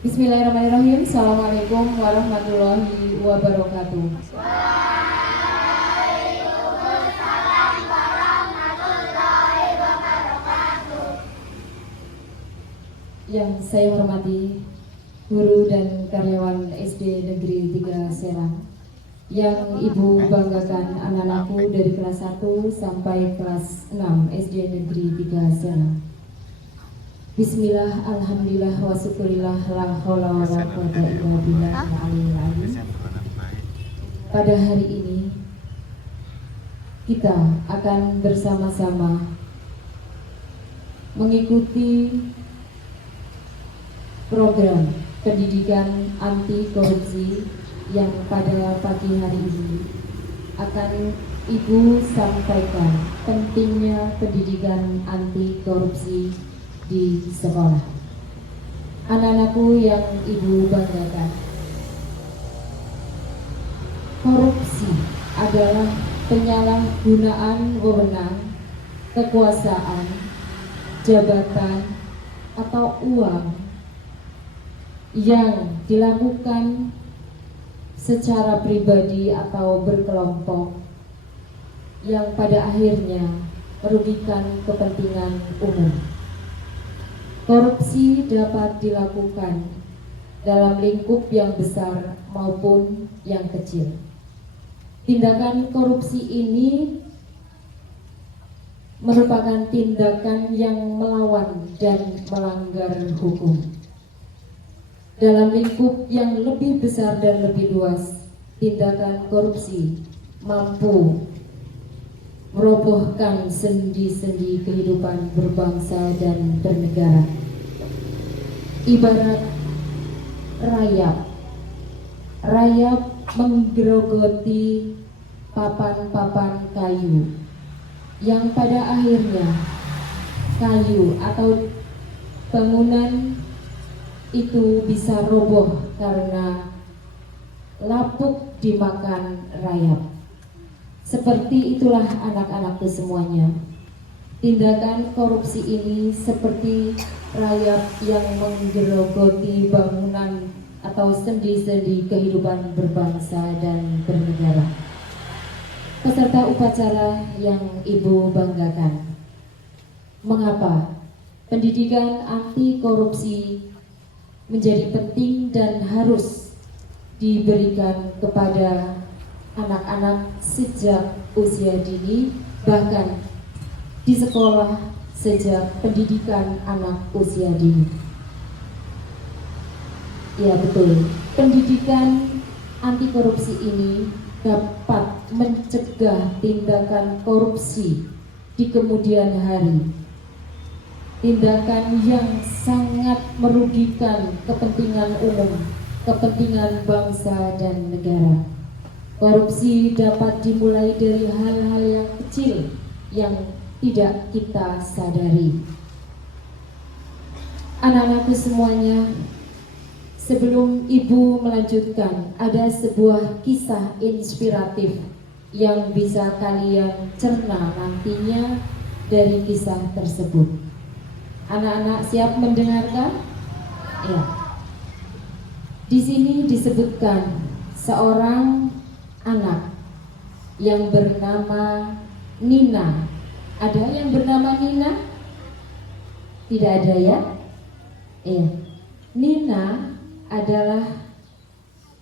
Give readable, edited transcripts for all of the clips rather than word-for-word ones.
Bismillahirrahmanirrahim. Assalamualaikum warahmatullahi wabarakatuh. Yang saya hormati guru dan karyawan SD Negeri 3 Serang, yang Ibu banggakan anak-anakku dari kelas 1 sampai kelas 6 SD Negeri 3 Serang. Bismillah, alhamdulillah, wa syukurillah, la haula wa la quwata illa billahil aliyyil azim. Pada hari ini kita akan bersama-sama mengikuti program pendidikan anti korupsi yang pada pagi hari ini akan Ibu sampaikan pentingnya pendidikan anti korupsi di sekolah. Anak-anakku yang Ibu banggakan, korupsi adalah penyalahgunaan wewenang, kekuasaan, jabatan, atau uang yang dilakukan secara pribadi atau berkelompok yang pada akhirnya merugikan kepentingan umum. Korupsi dapat dilakukan dalam lingkup yang besar maupun yang kecil. Tindakan korupsi ini merupakan tindakan yang melawan dan melanggar hukum. Dalam lingkup yang lebih besar dan lebih luas, tindakan korupsi mampu merobohkan sendi-sendi kehidupan berbangsa dan bernegara. Ibarat rayap menggerogoti papan-papan kayu yang pada akhirnya kayu atau bangunan itu bisa roboh karena lapuk dimakan rayap. Seperti itulah anak-anakku semuanya. Tindakan korupsi ini seperti rayap yang menggerogoti bangunan atau sendi-sendi kehidupan berbangsa dan bernegara. Peserta upacara yang Ibu banggakan, mengapa pendidikan anti korupsi menjadi penting dan harus diberikan kepada anak-anak sejak usia dini, bahkan di sekolah sejak pendidikan anak usia dini. Ya betul, pendidikan anti korupsi ini dapat mencegah tindakan korupsi di kemudian hari. Tindakan yang sangat merugikan kepentingan umum, kepentingan bangsa dan negara. Korupsi dapat dimulai dari hal-hal yang kecil yang tidak kita sadari. Anak-anakku semuanya, sebelum Ibu melanjutkan, ada sebuah kisah inspiratif yang bisa kalian cerna nantinya dari kisah tersebut. Anak-anak siap mendengarkan? Ya. Di sini disebutkan seorang anak yang bernama Nina. Ada yang bernama Nina? Tidak ada ya? Iya. Nina adalah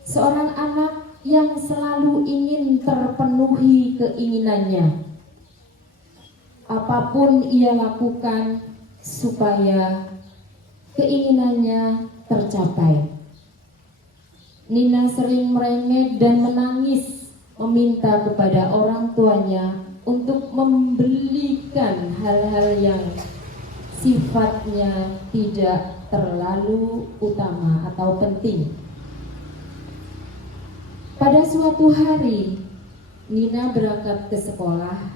seorang anak yang selalu ingin terpenuhi keinginannya. Apapun ia lakukan supaya keinginannya tercapai. Nina sering merengek dan menangis meminta kepada orang tuanya untuk membelikan hal-hal yang sifatnya tidak terlalu utama atau penting. Pada suatu hari, Nina berangkat ke sekolah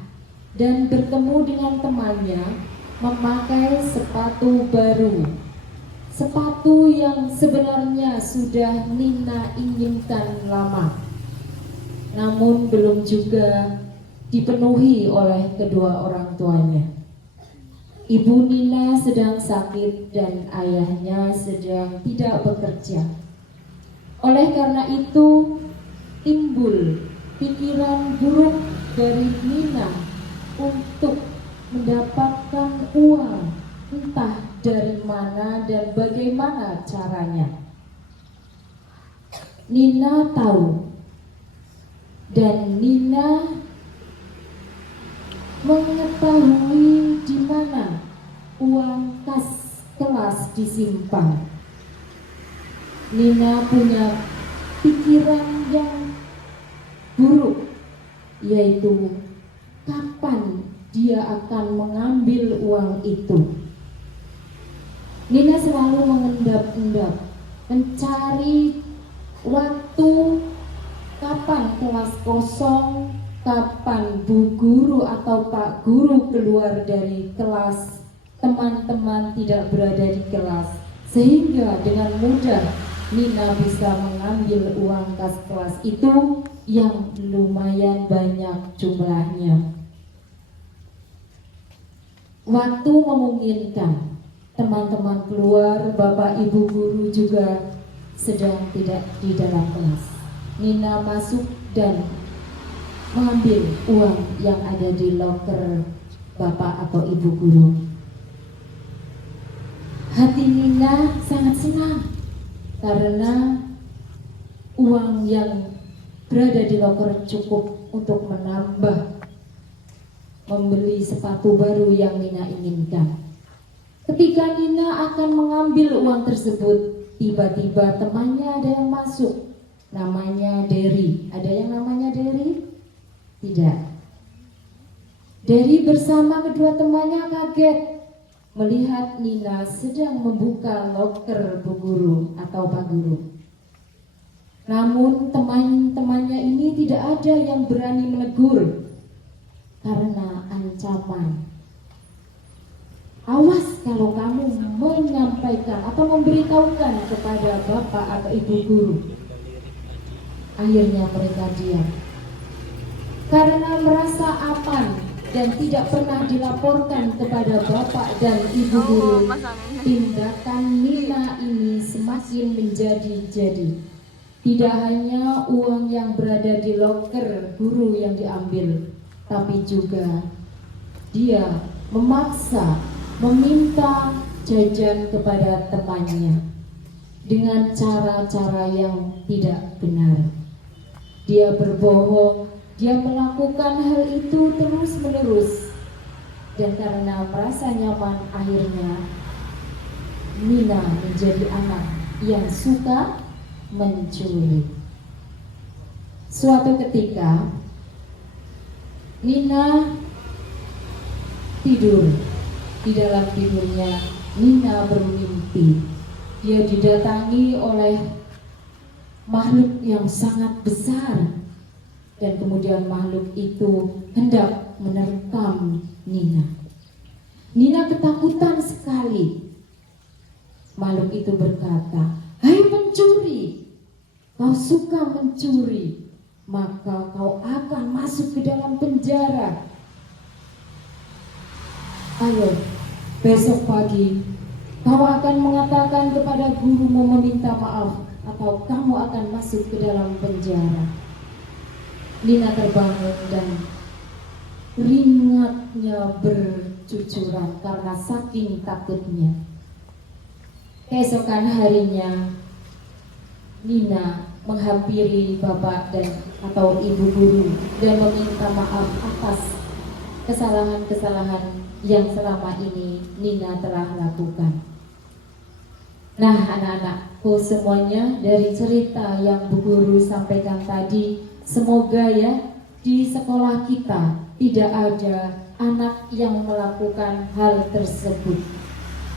dan bertemu dengan temannya memakai sepatu baru. Sepatu yang sebenarnya sudah Nina inginkan lama, namun belum juga dipenuhi oleh kedua orang tuanya. Ibu Nina sedang sakit dan ayahnya sedang tidak bekerja. Oleh karena itu, timbul pikiran buruk dari Nina untuk mendapatkan uang, entah dari mana dan bagaimana caranya. Nina tahu dan Nina mengetahui di mana uang kas kelas disimpan. Nina punya pikiran yang buruk, yaitu kapan dia akan mengambil uang itu. Nina selalu mengendap-endap, mencari waktu kapan kelas kosong, kapan Bu Guru atau Pak Guru keluar dari kelas, teman-teman tidak berada di kelas, sehingga dengan mudah Nina bisa mengambil uang kas kelas itu yang lumayan banyak jumlahnya. Waktu memungkinkan, teman-teman keluar, Bapak Ibu guru juga sedang tidak di dalam kelas. Nina masuk dan mengambil uang yang ada di loker Bapak atau Ibu guru. Hati Nina sangat senang karena uang yang berada di loker cukup untuk menambah membeli sepatu baru yang Nina inginkan. Ketika Nina akan mengambil uang tersebut, tiba-tiba temannya ada yang masuk. Namanya Derry. Ada yang namanya Derry? Tidak. Derry bersama kedua temannya kaget melihat Nina sedang membuka loker Bu Guru atau Pak Guru. Namun teman-temannya ini tidak ada yang berani menegur karena ancaman. Awas kalau kamu menyampaikan atau memberitahukan kepada Bapak atau Ibu guru. Akhirnya mereka diam. Karena merasa aman dan tidak pernah dilaporkan kepada Bapak dan Ibu guru, tindakan Nina ini semakin menjadi-jadi. Tidak hanya uang yang berada di loker guru yang diambil, tapi juga dia memaksa meminta jajan kepada temannya dengan cara-cara yang tidak benar. Dia berbohong, dia melakukan hal itu terus-menerus, dan karena merasa nyaman akhirnya Nina menjadi anak yang suka mencuri. Suatu ketika Nina tidur. Di dalam tidurnya Nina bermimpi. Dia didatangi oleh makhluk yang sangat besar, dan kemudian makhluk itu hendak menerkam Nina. Nina ketakutan sekali. Makhluk itu berkata, "Hai pencuri, kau suka mencuri, maka kau akan masuk ke dalam penjara. Ayo, besok pagi kau akan mengatakan kepada gurumu meminta maaf, atau kamu akan masuk ke dalam penjara." Nina terbangun dan keringatnya bercucuran karena saking takutnya. Keesokan harinya Nina menghampiri bapak dan atau ibu guru dan meminta maaf atas kesalahan-kesalahan yang selama ini Nina telah lakukan. Nah, anak-anakku semuanya, dari cerita yang Bu Guru sampaikan tadi, semoga ya di sekolah kita tidak ada anak yang melakukan hal tersebut.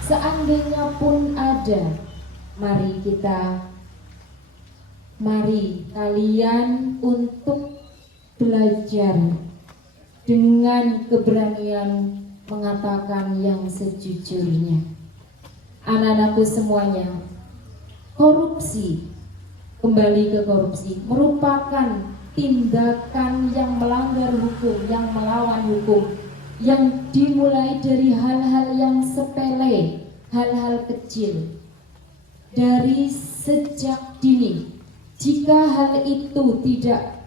Seandainya pun ada, mari kalian untuk belajar dengan keberanian mengatakan yang sejujurnya. Anak-anakku semuanya, korupsi, kembali ke korupsi, merupakan tindakan yang melanggar hukum, yang melawan hukum. yang dimulai dari hal-hal yang sepele, hal-hal kecil, dari sejak dini. Jika hal itu tidak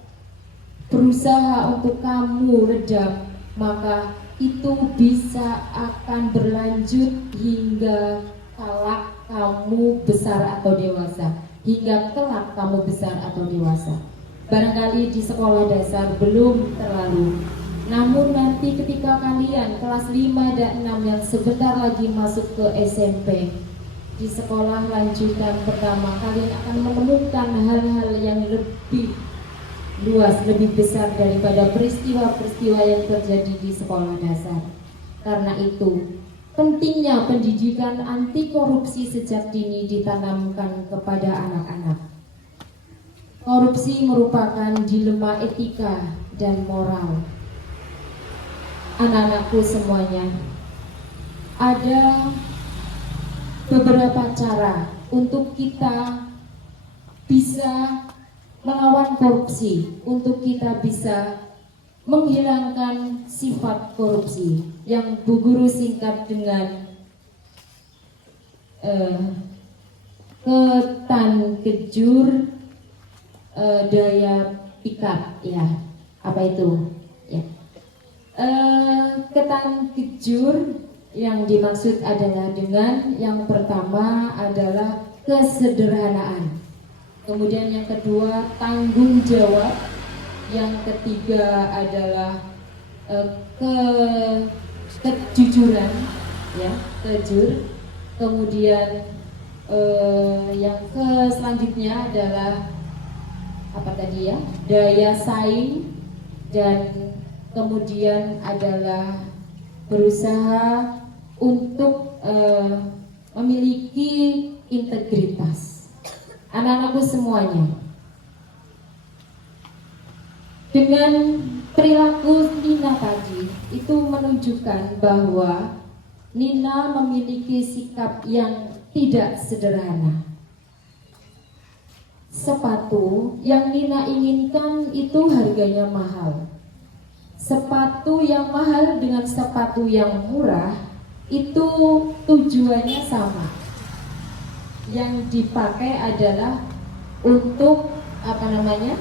berusaha untuk kamu redam, maka itu bisa akan berlanjut hingga kelak kamu besar atau dewasa, hingga kelak kamu besar atau dewasa. Barangkali di sekolah dasar belum terlalu, namun nanti ketika kalian kelas 5 dan 6 yang sebentar lagi masuk ke SMP, di sekolah lanjutan pertama, kalian akan menemukan hal-hal yang lebih luas, lebih besar daripada peristiwa-peristiwa yang terjadi di sekolah dasar. Karena itu, pentingnya pendidikan anti korupsi sejak dini ditanamkan kepada anak-anak. Korupsi merupakan dilema etika dan moral. Anak-anakku semuanya, ada beberapa cara untuk kita bisa melawan korupsi, untuk kita bisa menghilangkan sifat korupsi yang Bu Guru singkat dengan ketan kejur daya pikat, ya, apa itu, ya. Ketan kejur yang dimaksud adalah dengan yang pertama adalah kesederhanaan. Kemudian yang kedua tanggung jawab, yang ketiga adalah kejujuran, ya, kejur. Kemudian yang selanjutnya adalah apa tadi, ya, daya saing, dan kemudian adalah berusaha untuk memiliki integritas. Anak-anakku semuanya, dengan perilaku Nina tadi itu menunjukkan bahwa Nina memiliki sikap yang tidak sederhana. Sepatu yang Nina inginkan itu harganya mahal. Sepatu yang mahal dengan sepatu yang murah itu tujuannya sama. Yang dipakai adalah untuk apa namanya?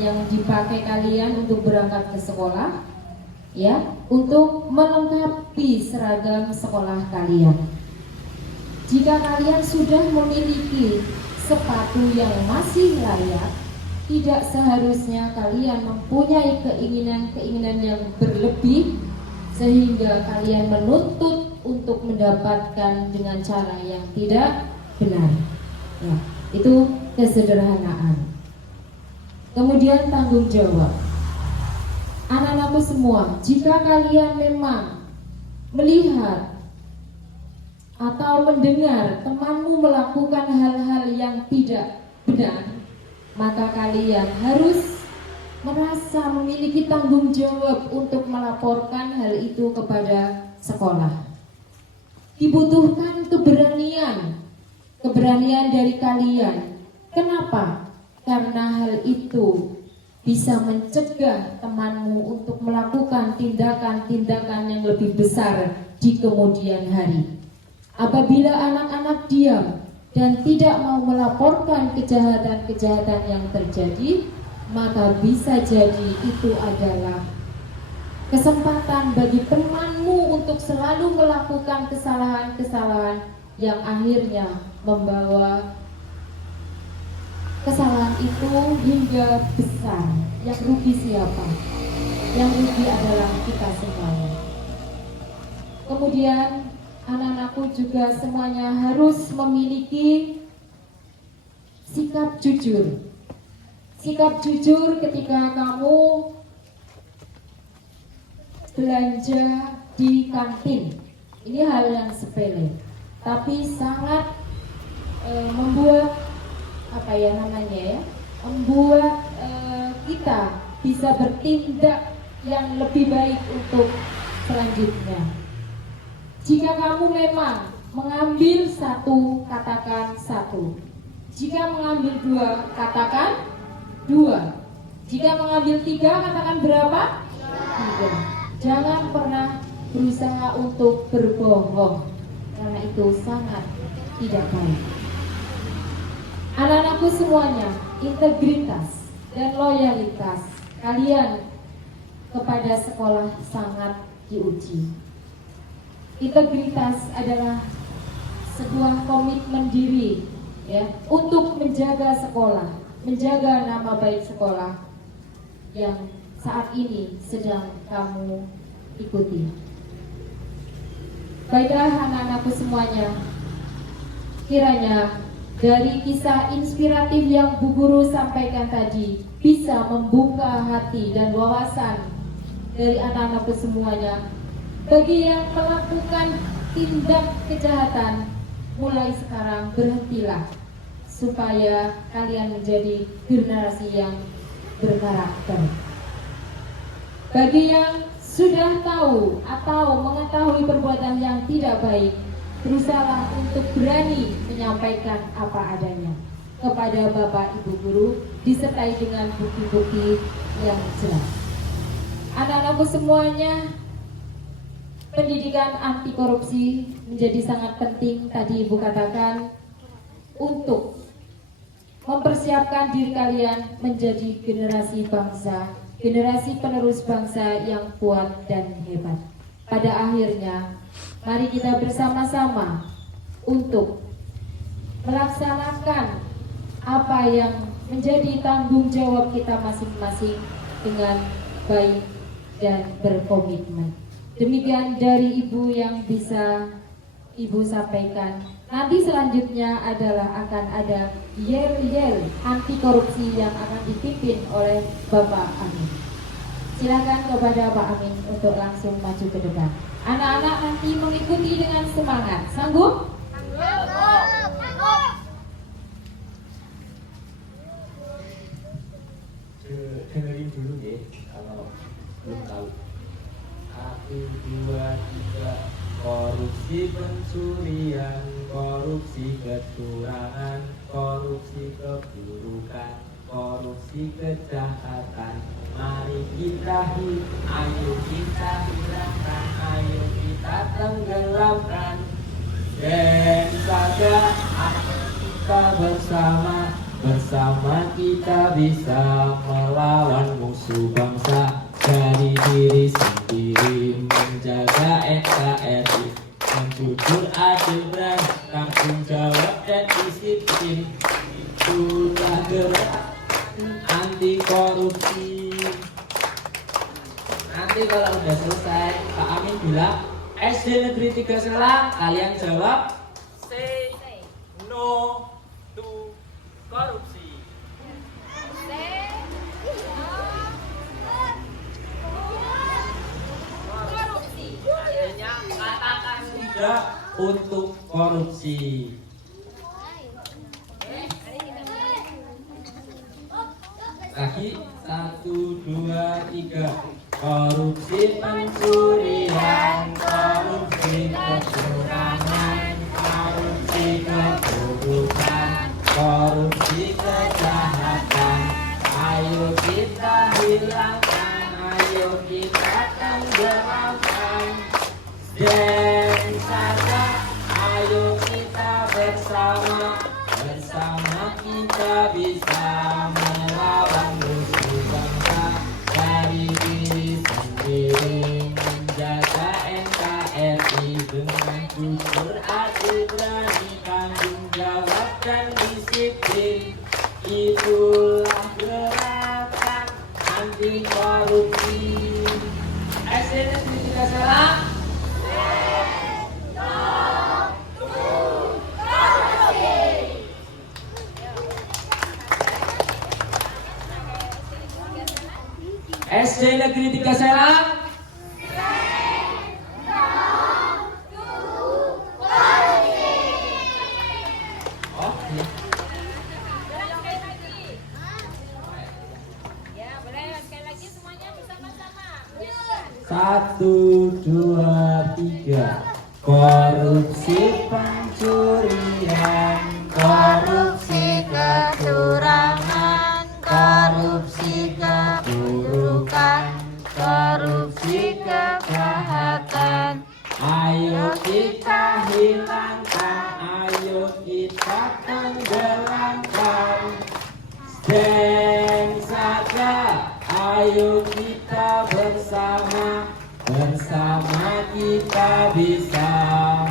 Yang dipakai kalian untuk berangkat ke sekolah, ya, untuk melengkapi seragam sekolah kalian. Jika kalian sudah memiliki sepatu yang masih layak, tidak seharusnya kalian mempunyai keinginan-keinginan yang berlebih sehingga kalian menuntut untuk mendapatkan dengan cara yang tidak benar, ya, itu kesederhanaan. Kemudian tanggung jawab. Anak-anakku semua, jika kalian memang melihat atau mendengar temanmu melakukan hal-hal yang tidak benar, maka kalian harus merasa memiliki tanggung jawab untuk melaporkan hal itu kepada sekolah. Dibutuhkan keberanian dari kalian. Kenapa? Karena hal itu bisa mencegah temanmu untuk melakukan tindakan-tindakan yang lebih besar di kemudian hari. Apabila anak-anak diam dan tidak mau melaporkan kejahatan-kejahatan yang terjadi, maka bisa jadi itu adalah kesempatan bagi temanmu untuk selalu melakukan kesalahan-kesalahan yang akhirnya membawa kesalahan itu hingga besar. Yang rugi siapa? Yang rugi adalah kita semuanya. Kemudian anak-anakku juga semuanya harus memiliki sikap jujur. Sikap jujur ketika kamu belanja di kantin. Ini hal yang sepele, tapi sangat membuat membuat kita bisa bertindak yang lebih baik untuk selanjutnya. Jika kamu memang mengambil satu, katakan satu. Jika mengambil dua, katakan dua. Jika mengambil tiga, katakan berapa? Tiga. Jangan pernah berusaha untuk berbohong, karena itu sangat tidak baik. Anak-anakku semuanya, integritas dan loyalitas kalian kepada sekolah sangat diuji. Integritas adalah sebuah komitmen diri, ya, untuk menjaga sekolah, menjaga nama baik sekolah yang saat ini sedang kamu ikuti. Baiklah anak-anakku semuanya, kiranya dari kisah inspiratif yang Bu Guru sampaikan tadi bisa membuka hati dan wawasan dari anak-anakku semuanya. Bagi yang melakukan tindak kejahatan, mulai sekarang berhentilah, supaya kalian menjadi generasi yang berkarakter. Bagi yang sudah tahu atau mengetahui perbuatan yang tidak baik, berusahalah untuk berani menyampaikan apa adanya kepada Bapak Ibu Guru, disertai dengan bukti-bukti yang jelas. Anak-anakku semuanya, pendidikan anti korupsi menjadi sangat penting, tadi Ibu katakan, untuk mempersiapkan diri kalian menjadi generasi bangsa, generasi penerus bangsa yang kuat dan hebat. Pada akhirnya, mari kita bersama-sama untuk melaksanakan apa yang menjadi tanggung jawab kita masing-masing dengan baik dan berkomitmen. Demikian dari Ibu yang bisa Ibu sampaikan. Nanti selanjutnya adalah akan ada yel-yel anti korupsi yang akan dipimpin oleh Bapak Amin. Silakan kepada Pak Amin untuk langsung maju ke depan. Anak-anak nanti mengikuti dengan semangat. Sanggup? Dengerin dulu ya, kalau belum tahu. 1, 2, 3. Korupsi pencurian, korupsi kecurangan, korupsi keburukan, korupsi kejahatan. Mari kita ayo kita hilangkan, ayo kita tenggelamkan. Dan saja kita bersama kita bisa melawan musuh bangsa. Dari diri sendiri menjaga NKRI, yang jujur, adil, berani, tanggung jawab dan disiplin. Itulah gerak anti korupsi. Nanti kalau udah selesai, Pak Amin bilang SD Negeri 3 Selang, kalian jawab say no to korupsi. Katakan tidak untuk korupsi. Lagi 1, 2, 3. Korupsi pencurian, korupsi kecurangan, korupsi keburukan, korupsi kejahatan. Ayo kita hilangkan, ayo kita tenggelamkan. Dan saja, ayo kita bersama kita bisa melawan musuh bangsa. Dari diri sendiri menjaga NKRI dengan jujur, adil, berani, tanggung jawab dan disiplin. Itulah gerakan anti korupsi. SD Negeri 3 Selang. SD Negeri 3 Selang. Oke. Ya, boleh sekali lagi semuanya bersama-sama. 1, 2, 3. Korupsi pencurian, korupsi kecurangan, korupsi keburukan, korupsi kejahatan. Ayo kita bersama kita bisa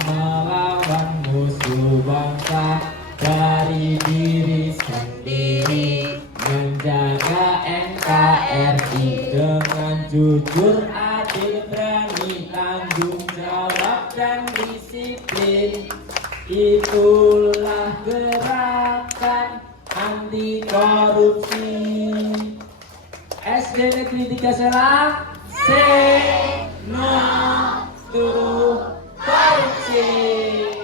melawan musuh bangsa dari diri sendiri. Menjaga NKRI dengan jujur, adil, berani, tanggung jawab dan disiplin. Itulah gerakan anti korupsi. SD Negeri 3 Serang, say no to korupsi.